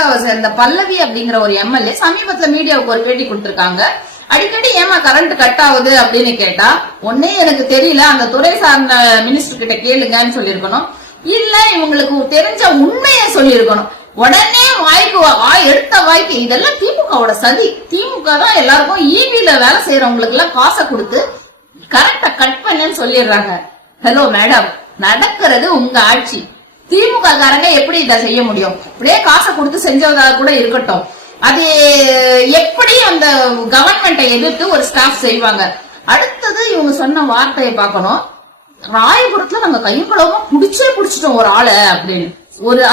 பாஜகவை சேர்ந்த பல்லவி அப்படிங்கிற ஒரு எம்எல்ஏ சமீபத்துல மீடியாவுக்கு ஒரு பேட்டி கொடுத்திருக்காங்க. அடிக்கடி ஏமா கரண்ட் கட் ஆகுது அப்படின்னு கேட்டா, ஒன்னே எனக்கு தெரியல, அந்த துறை சார்ந்த மினிஸ்டர் கிட்ட கேளுங்கன்னு சொல்லியிருக்கணும். இல்ல இவங்களுக்கு தெரிஞ்ச உண்மையை சொல்லியிருக்கணும். உடனே எடுத்த வாய்க்கு இதெல்லாம் திமுகவோட சதி. திமுக தான் எல்லாருக்கும் ஈவில வேலை செய்யறவங்களுக்கு எல்லாம் காசை கொடுத்து கரண்ட கட் பண்ணு சொல்லிடுறாங்க. ஹலோ மேடம், நடக்கிறது உங்க ஆட்சி. திமுக காரங்க எப்படி இதை செய்ய முடியும்? அப்படியே காசை கொடுத்து செஞ்சதா கூட இருக்கட்டும், அது எப்படி அந்த கவர்மெண்ட்டை எதிர்த்து ஒரு ஸ்டாஃப் செய்வாங்க? அடுத்தது இவங்க சொன்ன வார்த்தையை பார்க்கணும். ராயபுரத்துல நாங்க கையங்களவமா புடிச்சிட்டோம் ஒரு ஆளை அப்படின்னு.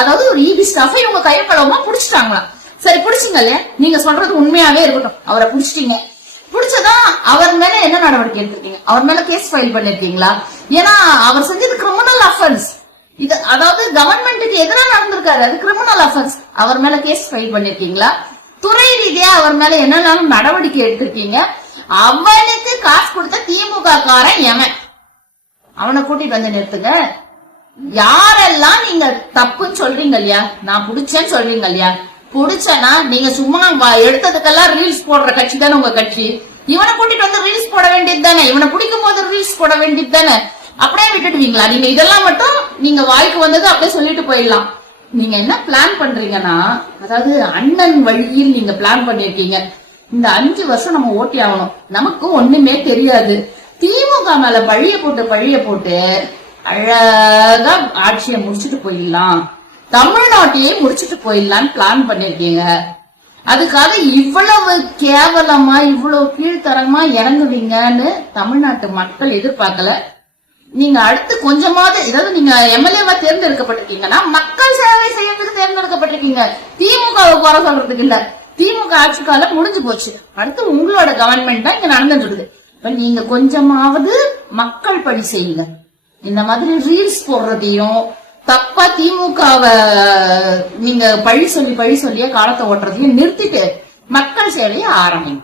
அதாவது ஒரு இபி ஸ்டாஃப் இவங்க கையங்களவமா புடிச்சிட்டாங்களா? சரி, புடிச்சிங்க இல்லையா? நீங்க சொல்றது உண்மையாவே இருக்கட்டும், அவரை புடிச்சிட்டீங்க. புடிச்சதா அவர் மேல என்ன நடவடிக்கை எடுத்திருக்கீங்க? அவர் மேல கேஸ் ஃபைல் பண்ணிருக்கீங்களா? ஏன்னா அவர் செஞ்சது கிரிமினல் அஃபென்ஸ். இது அதாவது கவர்மெண்ட்டுக்கு எதிராக நடந்திருக்காரு, அது கிரிமினல் அஃபென்ஸ். அவர் மேல கேஸ் ஃபைல் பண்ணிருக்கீங்களா? துறை ரீதியா அவர் மேல என்னென்ன நடவடிக்கை எடுத்திருக்கீங்க? அவனுக்கு காசு கொடுத்த திமுக காரன் எவன்? அவனை கூட்டிட்டு வந்து நிறுத்துங்க. யாரெல்லாம் நீங்க தப்புன்னு சொல்றீங்க இல்லையா, நான் புடிச்சேன்னு சொல்றீங்க இல்லையா, புடிச்சனா நீங்க சும்மா எடுத்ததுக்கெல்லாம் ரீல்ஸ் போடுற கட்சி தானே உங்க கட்சி. இவனை கூட்டிட்டு வந்து ரீல்ஸ் போட வேண்டியது தானே, இவனை பிடிக்கும் போது ரீல்ஸ் போட வேண்டியது தானே. அப்படியே விட்டுடுவீங்களா? நீங்க இதெல்லாம் மட்டும் நீங்க வாய்க்கு வந்தது அப்படியே சொல்லிட்டு போயிடலாம். நீங்க என்ன பிளான் பண்றீங்கன்னா, அதாவது அண்ணன் வழியில் நீங்க பிளான் பண்ணிருக்கீங்க. இந்த 5 வருஷம் நம்ம ஓட்டி ஆகணும், நமக்கு ஒண்ணுமே தெரியாது. திமுக மேல பழிய போட்டு அழகா ஆட்சியை முடிச்சுட்டு போயிடலாம், தமிழ்நாட்டையே முடிச்சுட்டு போயிடலான்னு பிளான் பண்ணிருக்கீங்க. அதுக்காக இவ்வளவு கேவலமா இவ்வளவு கீழ்த்தரமா இறங்குவீங்கன்னு தமிழ்நாட்டு மக்கள் எதிர்பார்க்கல. நீங்க அடுத்து கொஞ்சமாவது, ஏதாவது நீங்க எம்எல்ஏவா தேர்ந்தெடுக்கப்பட்டிருக்கீங்கன்னா மக்கள் சேவை செய்யறதுக்கு தேர்ந்தெடுக்கப்பட்டிருக்கீங்க, திமுகவை குறை சொல்றதுக்கு இல்ல. திமுக ஆட்சி காலம் முடிஞ்சு போச்சு, அடுத்து உங்களோட கவர்மெண்ட் தான் இங்க நடந்துட்டு இருக்குது. நீங்க கொஞ்சமாவது மக்கள் பணி செய்யுங்க. இந்த மாதிரி ரீல்ஸ் போடுறதையும் தப்பா திமுகவை நீங்க பழி சொல்லியே காலத்தை ஓட்டுறதையும் நிறுத்திட்டு மக்கள் சேவையை ஆரம்பிங்க.